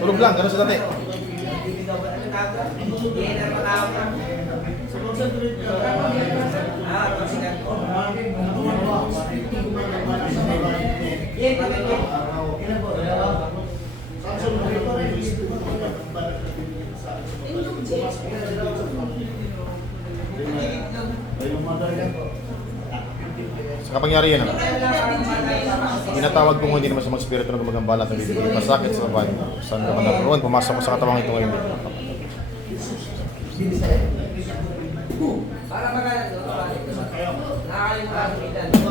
Tulog lang, gano'n sa dati. Sa kapangyarihan yan, tinatawag ko hindi naman sa mga spirito na gumagambala at nabibigay masakit sa babae. Saan ka manapuruan? Pumasok ko sa katawang ito ngayon.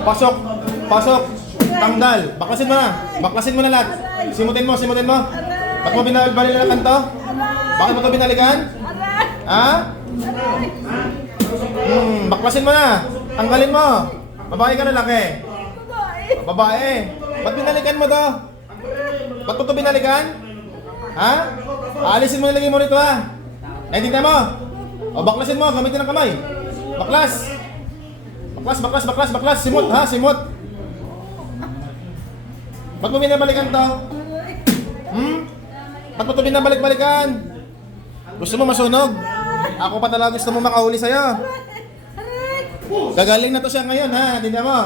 Pasok! Pasok! Tanggal! Baklasin mo na! Baklasin mo na lahat! Simutin mo! Simutin mo! Ba't mo binalikan ang kanto? Bakit mo ito binalikan? Ha? Baklasin mo na! Tanggalin mo! Babae ka na laki? Babae! Ba't binalikan mo to? Ba't mo ito binalikan? Ha? Aalisin mo yung lagay mo rito ha? Naiintindihan mo? O baklasin mo! Gamitin ng kamay! Baklas! Baklas, baklas, baklas, baklas! Simot ha! Simot! Ba't mo binabalikan to? Ba't mo ito binabalik-balikan? Gusto mo masunog? Ako pa talaga gusto mo makahuli sa'yo. Gagaling na to siya ngayon ha, hindi mo.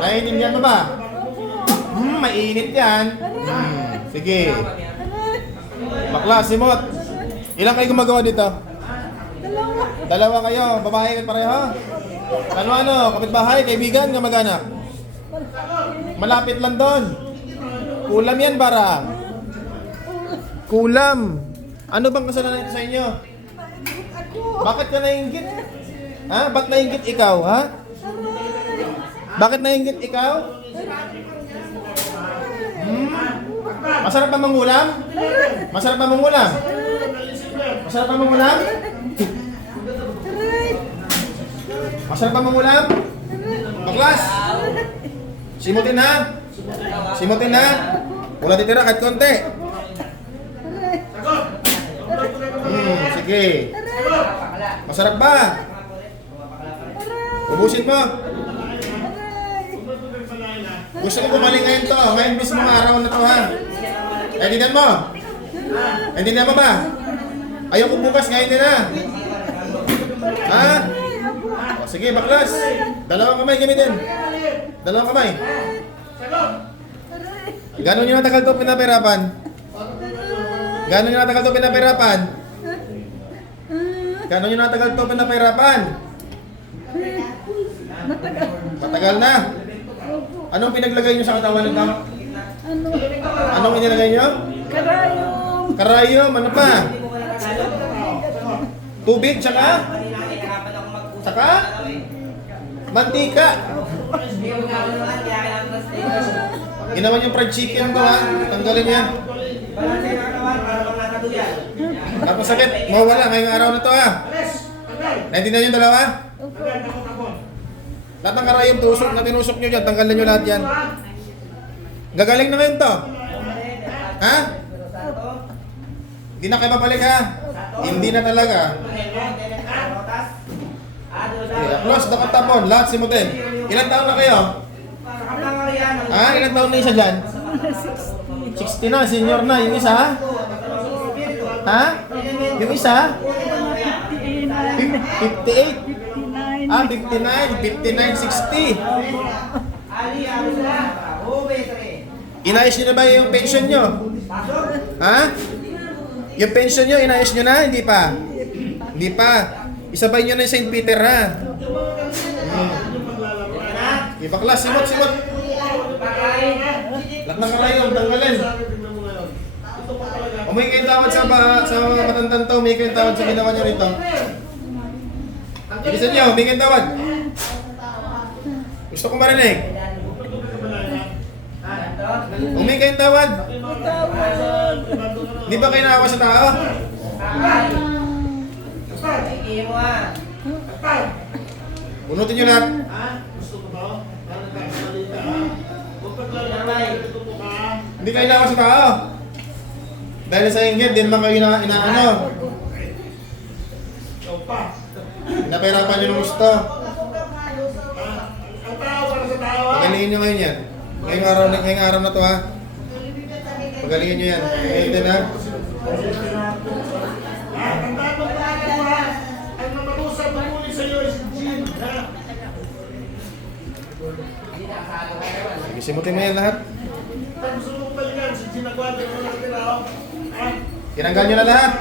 Naiintindihan mo ba? Mainit yan. Sige. Bakla, simot. Ilang kayo gumagawa dito? Dalawa kayo, babae kayo pareho. Ano, kapitbahay, kaibigan, kamag-anak? Malapit lang doon. Kulam yan bara. Kulam. Ano bang kasalanan ito sa inyo? Bakit ka nainggit? Ha? Ba't nainggit ikaw, ha? Bakit nainggit ikaw? Masarap ba mangulam? Masarap ba mangulam? Masarap ba mangulam? Masarap ba mangulam? Baklas! Simutin na! Simutin na! Wala titira kahit konti. Sige. Masarap ba? Ubusin mo. Gusto ko gumaling ngayon to. Ngayon mismo araw na to ha. Naintindihan mo? Naintindihan mo ba? Ayoko bukas ngayon din ha. Ha? O, sige, baklas. Dalawang kamay gamitin. Dalawang kamay. Gano'n nyo natagal to pinapahirapan? Gano'n nyo natagal to pinapahirapan? Gano'n nyo natagal to pinapahirapan? Matagal na. Anong pinaglagay nyo sa katawan ng tao? Anong inilagay nyo? Karayom. Karayom, ano pa? Tubig, tsaka? Tsaka? Mantika. Ginawa nyo fried chicken ko ha. Tanggalin yan. Tapos sakit, mawala ngayong araw na to ha. Naintindihan nyo yung dalawa? Lahat ng karayom tusok na tinusok nyo dyan, tanggalin nyo lahat yan. Gagaling na ngayon to. Ha? Hindi na kayo mabalik ha? Hindi na talaga. Okay, close the katapon, lahat simutin. Ilan taon na kayo? Ha? Ilan taon na isa dyan? 60 na, senior na. Yung isa ha? Ha? Yung isa? 58. 59, 60. Inayos nyo na ba yung pension nyo? Ha? Yung pension nyo, inayos nyo na? Hindi pa? Hindi pa. Isabay nyo na yung St. Peter ha? Ibaklas, simot. Lahat ng kalayo, tanggalin. Umuwi kayong tawad sa matandang to, umuwi kayong tawad sa ginawa nyo rito. Bilisan nyo, humingi ng tawad. Gusto ko marinig. Humingi kayong tawad. Di ba kayo naawa sa tao? Punutin nyo lahat. Hindi kayo naawa sa tao. Dahil sa inggit, di naman kayo inaano. Napahirapan nyo ng gusto. Pagalingin nyo ngayon yan. Ngayong araw na to ha. Pagalingan nyo yan. Ngayon din ha. Ang dapat na mo ha, ang namalusap na muli sa iyo is Jean, ha? Sige, simutin mo yan lahat. Pag gusto mong balikan, si Jean Aguado na lang nila, ha? Tinanggal nyo na lahat.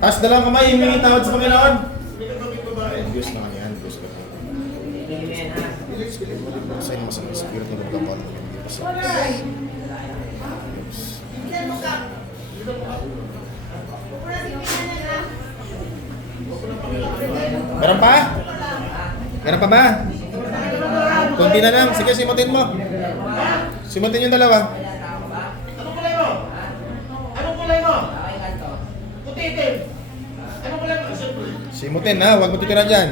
Taas dalawang kamay, humingi tawad sa Panginoon. Hindi ka kami babae. Diyos naman yan, Diyos ka. Sa'yo naman sa mga spirit na magkapal ng Diyos. Meron pa? Meron pa ba? Kunti na lang. Sige, simutin mo. Simutin yung dalawa. Anong kulay mo? Anong kulay mo? Puti itim. Anong kulay mo? Siyempre. Simutin ha, huwag mo titira dyan.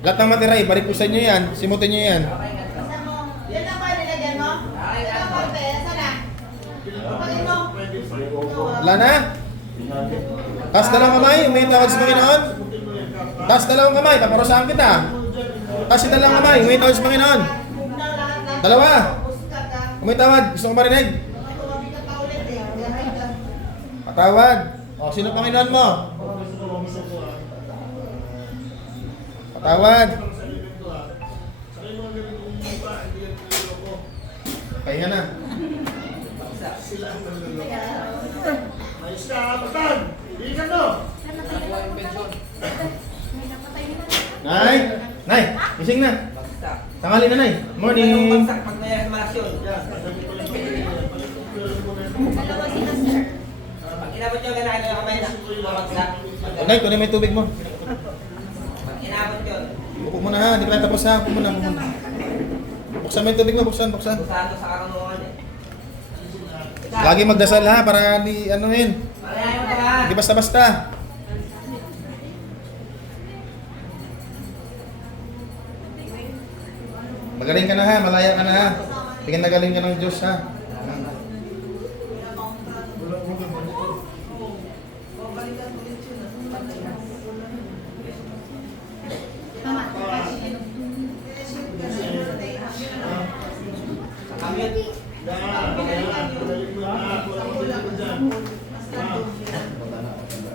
Lahat ng matira, ibalik ko sa inyo yan. Simutin nyo yan. Yan lang ba nilagyan mo? Yan lang ba, te? Sana? Pagin mo. Wala na? Taas dalawang kamay, humingi tawad sa Panginoon. Taas dalawang kamay, paparusahan kita. Taas dalawang kamay, humingi tawad sa Panginoon. Dalawa. Humingi tawad, gusto ko marinig. Patawad. O, sino Panginoon mo? Patawad. Pahinga na. Ayos ka, Batan! Bilisan mo! Nay! Nay! Gising na. Tanghali na, Nay. Morning. Nay, kunin mo yung tubig mo. Upo muna ha, hindi ka lang tapos ha. Upo muna, upo muna. Buksan mo yung tubig mo, buksan. Lagi magdasal ha, para di anuhin. Hindi basta-basta. Magaling ka na ha, malaya ka na ha. Tingin na galing ka ng Diyos ha.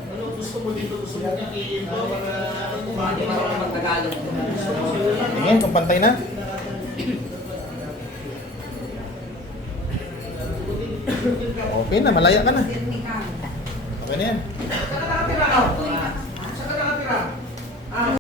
Ano gusto mo dito? Gusto mo kikiin mo para kumain mo? Tingin kung pantay na. Okay na, malaya ka na. Okay na yan.